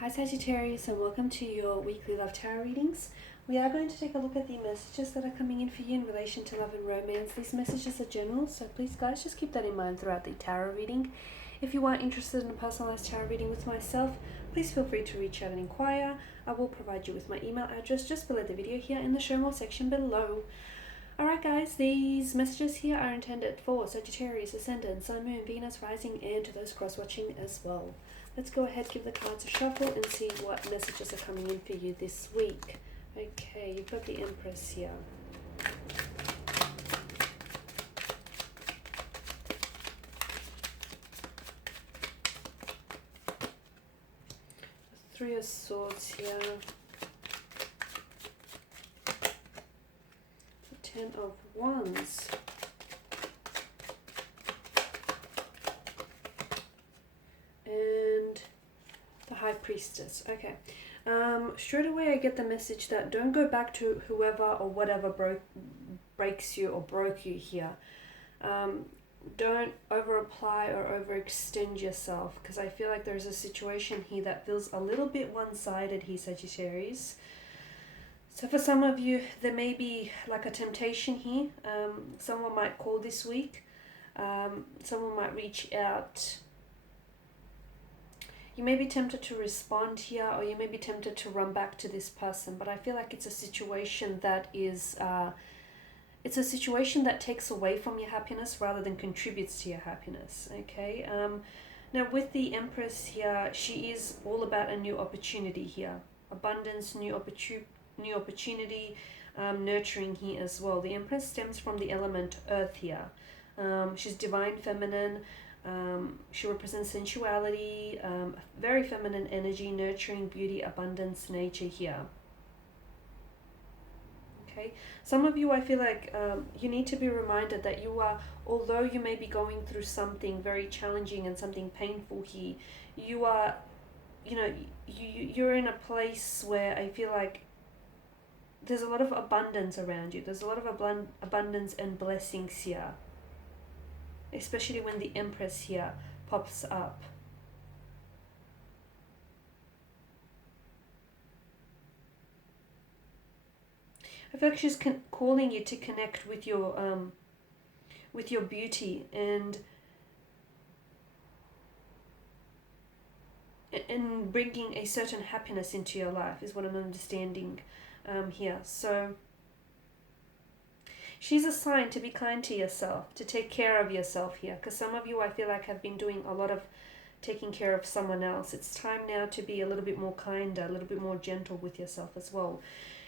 Hi Sagittarius, and welcome to your weekly love tarot readings. We are going to take a look at the messages that are coming in for you in relation to love and romance. These messages are general, so please guys just keep that in mind throughout the tarot reading. If you are interested in a personalized tarot reading with myself, please feel free to reach out and inquire. I will provide you with my email address just below the video here in the show more section below. Alright guys, these messages here are intended for Sagittarius, Ascendant, Sun, Moon, Venus, Rising, and to those cross-watching as well. Let's go ahead, give the cards a shuffle and see what messages are coming in for you this week. Okay, you've got the Empress here. Three of Swords here. The Ten of Wands. And the High Priestess. Okay. Straight away I get the message that don't go back to whoever or whatever breaks you or broke you here. Don't over apply or overextend yourself, because I feel like there's a situation here that feels a little bit one-sided here, Sagittarius. So for some of you, there may be like a temptation here. Someone might call this week. Someone might reach out. You may be tempted to respond here, or you may be tempted to run back to this person, but I feel like it's a situation that is, it's a situation that takes away from your happiness rather than contributes to your happiness, okay? Now with the Empress here, she is all about a new opportunity here. Abundance, new opportunity, nurturing here as well. The Empress stems from the element Earth here. She's divine feminine. She represents sensuality, very feminine energy, nurturing, beauty, abundance, nature here. Okay, some of you, I feel like you need to be reminded that you are, although you may be going through something very challenging and something painful here, you are, you're in a place where I feel like there's a lot of abundance around you. There's a lot of abundance and blessings here. Especially when the Empress here pops up. I feel like she's calling you to connect with your beauty and bringing a certain happiness into your life is what I'm understanding here. So she's a sign to be kind to yourself, to take care of yourself here. Because some of you, I feel like, have been doing a lot of taking care of someone else. It's time now to be a little bit more kinder, a little bit more gentle with yourself as well.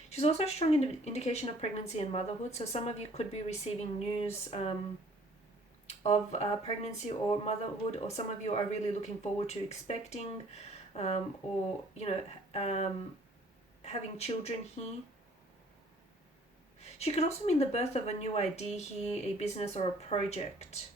She's also a strong indication of pregnancy and motherhood. So some of you could be receiving news of pregnancy or motherhood, or some of you are really looking forward to expecting or, having children here. She could also mean the birth of a new idea here, a business or a project.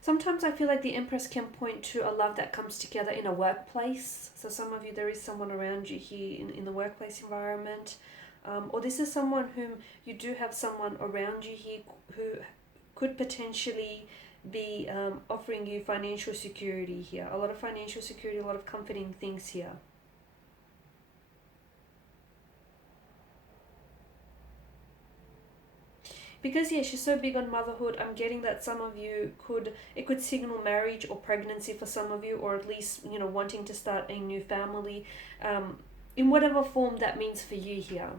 Sometimes I feel like the Empress can point to a love that comes together in a workplace. So some of you, there is someone around you here in the workplace environment. Or this is someone whom you do have someone around you here who could potentially be offering you financial security here. A lot of financial security, a lot of comforting things here. Because, yeah, she's so big on motherhood, I'm getting that some of you it could signal marriage or pregnancy for some of you, or at least, wanting to start a new family, in whatever form that means for you here.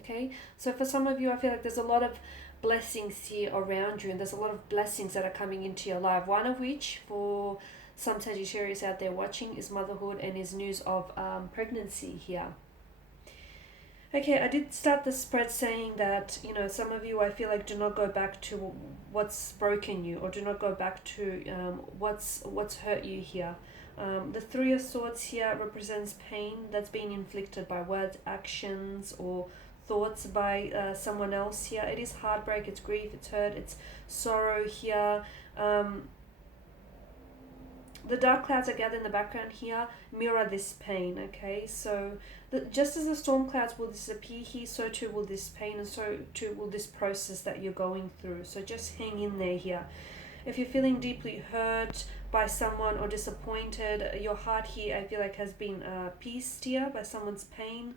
Okay, so for some of you, I feel like there's a lot of blessings here around you, and there's a lot of blessings that are coming into your life. One of which, for some Sagittarius out there watching, is motherhood and is news of pregnancy here. Okay, I did start the spread saying that, some of you, I feel like, do not go back to what's broken you, or do not go back to what's hurt you here. The Three of Swords here represents pain that's been inflicted by words, actions, or thoughts by someone else here. It is heartbreak, it's grief, it's hurt, it's sorrow here. The dark clouds that gather in the background here mirror this pain, okay? So just as the storm clouds will disappear here, so too will this pain, and so too will this process that you're going through. So just hang in there here. If you're feeling deeply hurt by someone or disappointed, your heart here, I feel like, has been pieced here by someone's pain.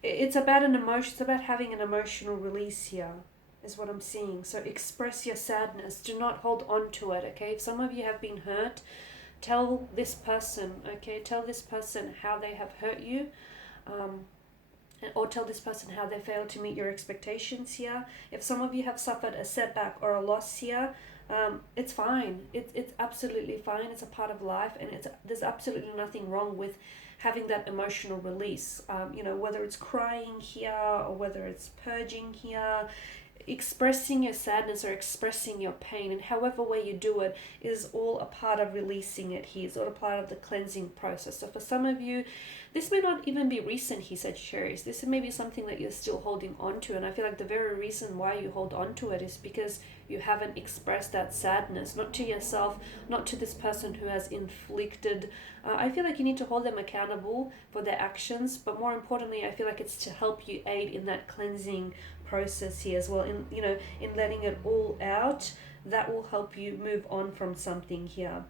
It's about an emotion, it's about having an emotional release here, is what I'm seeing. So express your sadness. Do not hold on to it, okay? If some of you have been hurt, tell this person, okay? Tell this person how they have hurt you. Or tell this person how they failed to meet your expectations here. If some of you have suffered a setback or a loss here, it's fine. It's absolutely fine. It's a part of life, and there's absolutely nothing wrong with having that emotional release. Whether it's crying here or whether it's purging here, expressing your sadness or expressing your pain, and however way you do it is all a part of releasing it here. It's all a part of the cleansing process. So for some of you, this may not even be recent, he said, Sagittarius. This may be something that you're still holding on to, and I feel like the very reason why you hold on to it is because you haven't expressed that sadness, not to yourself, not to this person who has inflicted. I feel like you need to hold them accountable for their actions, but more importantly, I feel like it's to help you aid in that cleansing process here as well, in letting it all out. That will help you move on from something here.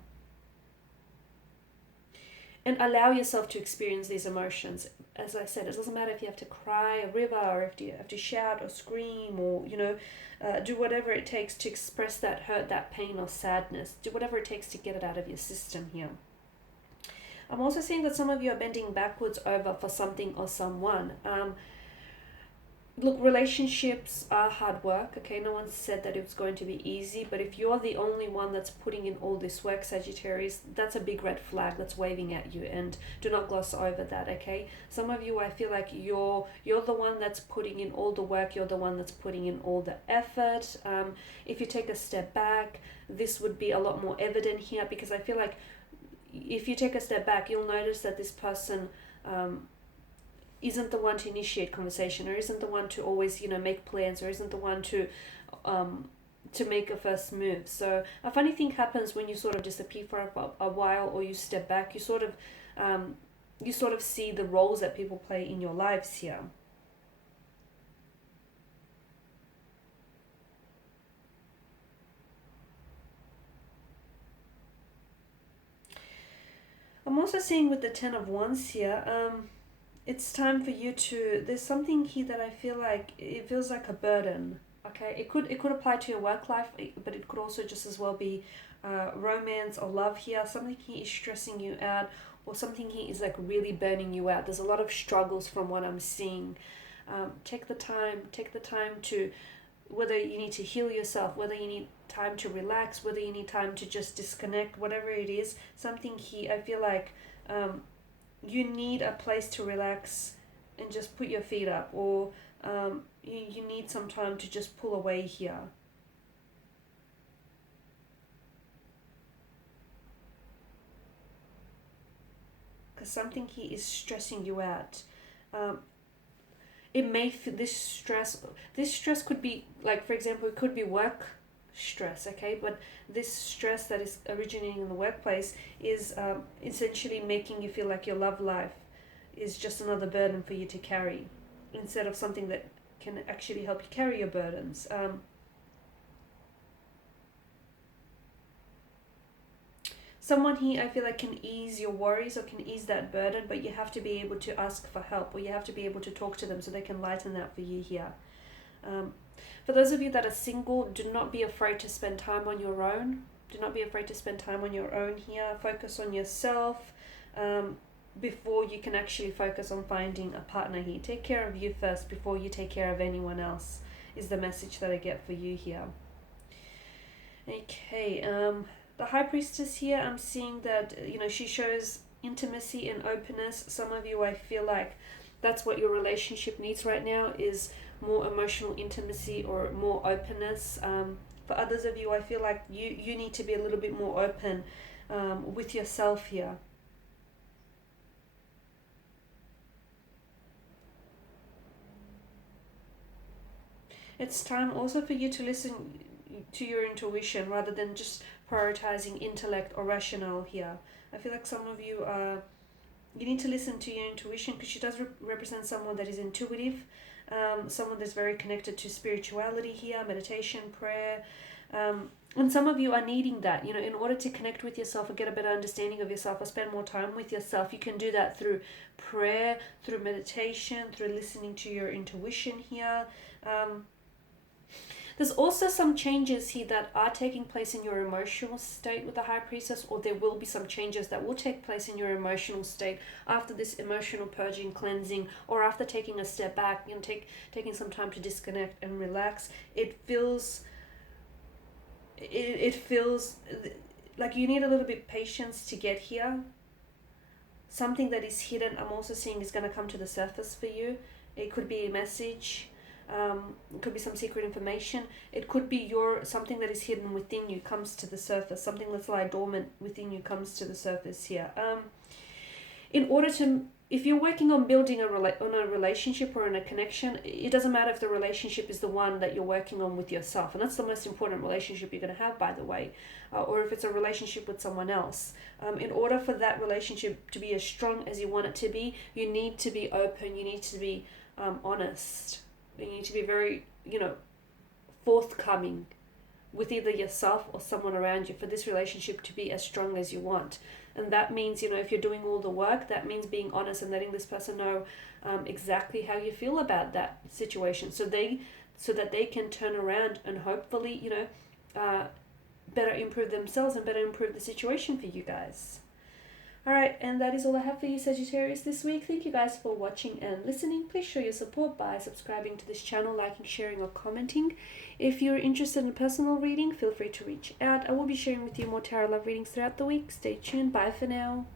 And allow yourself to experience these emotions. As I said, it doesn't matter if you have to cry a river, or if you have to shout or scream, or do whatever it takes to express that hurt, that pain or sadness. Do whatever it takes to get it out of your system here. I'm also seeing that some of you are bending backwards over for something or someone. Look, relationships are hard work, okay? No one said that it's going to be easy, but if you're the only one that's putting in all this work, Sagittarius, that's a big red flag that's waving at you, and do not gloss over that, okay? Some of you, I feel like you're the one that's putting in all the work, you're the one that's putting in all the effort. If you take a step back, this would be a lot more evident here, because I feel like if you take a step back, you'll notice that this person isn't the one to initiate conversation, or isn't the one to always make plans, or isn't the one to make a first move. So a funny thing happens when you sort of disappear for a while, or you step back. You sort of see the roles that people play in your lives here. I'm also seeing with the Ten of Wands here, it's time for you to, there's something here that I feel like, it feels like a burden, okay? It could apply to your work life, but it could also just as well be romance or love here. Something here is stressing you out, or something here is like really burning you out. There's a lot of struggles from what I'm seeing. Take the time to, whether you need to heal yourself, whether you need time to relax, whether you need time to just disconnect, whatever it is, something here, I feel like you need a place to relax and just put your feet up, or you need some time to just pull away here. Because something here is stressing you out. It may feel this stress could be, like, for example, it could be work stress, okay? But this stress that is originating in the workplace is essentially making you feel like your love life is just another burden for you to carry, instead of something that can actually help you carry your burdens. Someone here, I feel like, can ease your worries or can ease that burden, but you have to be able to ask for help, or you have to be able to talk to them so they can lighten that for you here. For those of you that are single, do not be afraid to spend time on your own. Do not be afraid to spend time on your own here. Focus on yourself before you can actually focus on finding a partner here. Take care of you first before you take care of anyone else, is the message that I get for you here. Okay, the High Priestess here, I'm seeing that, she shows intimacy and openness. Some of you, I feel like that's what your relationship needs right now, is more emotional intimacy or more openness. For others of you, I feel like you need to be a little bit more open with yourself here. It's time also for you to listen to your intuition rather than just prioritizing intellect or rationale here. I feel like some of you are, you need to listen to your intuition, because she does represent someone that is intuitive, someone that's very connected to spirituality here, meditation, prayer. And some of you are needing that, you know, in order to connect with yourself or get a better understanding of yourself or spend more time with yourself. You can do that through prayer, through meditation, through listening to your intuition here. There's also some changes here that are taking place in your emotional state with the High Priestess, or there will be some changes that will take place in your emotional state after this emotional purging, cleansing, or after taking a step back, you know, taking some time to disconnect and relax. It feels like you need a little bit of patience to get here. Something that is hidden, I'm also seeing, is going to come to the surface for you. It could be a message. It could be some secret information. It could be something that is hidden within you comes to the surface. Something that's lie dormant within you comes to the surface here. If you're working on building a relationship or in a connection, it doesn't matter if the relationship is the one that you're working on with yourself, and that's the most important relationship you're going to have, by the way, or if it's a relationship with someone else. In order for that relationship to be as strong as you want it to be, you need to be open. You need to be honest. You need to be very, forthcoming with either yourself or someone around you for this relationship to be as strong as you want. And that means, if you're doing all the work, that means being honest and letting this person know exactly how you feel about that situation, so that they can turn around and hopefully, better improve themselves and better improve the situation for you guys. Alright, and that is all I have for you, Sagittarius, this week. Thank you guys for watching and listening. Please show your support by subscribing to this channel, liking, sharing, or commenting. If you're interested in a personal reading, feel free to reach out. I will be sharing with you more tarot love readings throughout the week. Stay tuned. Bye for now.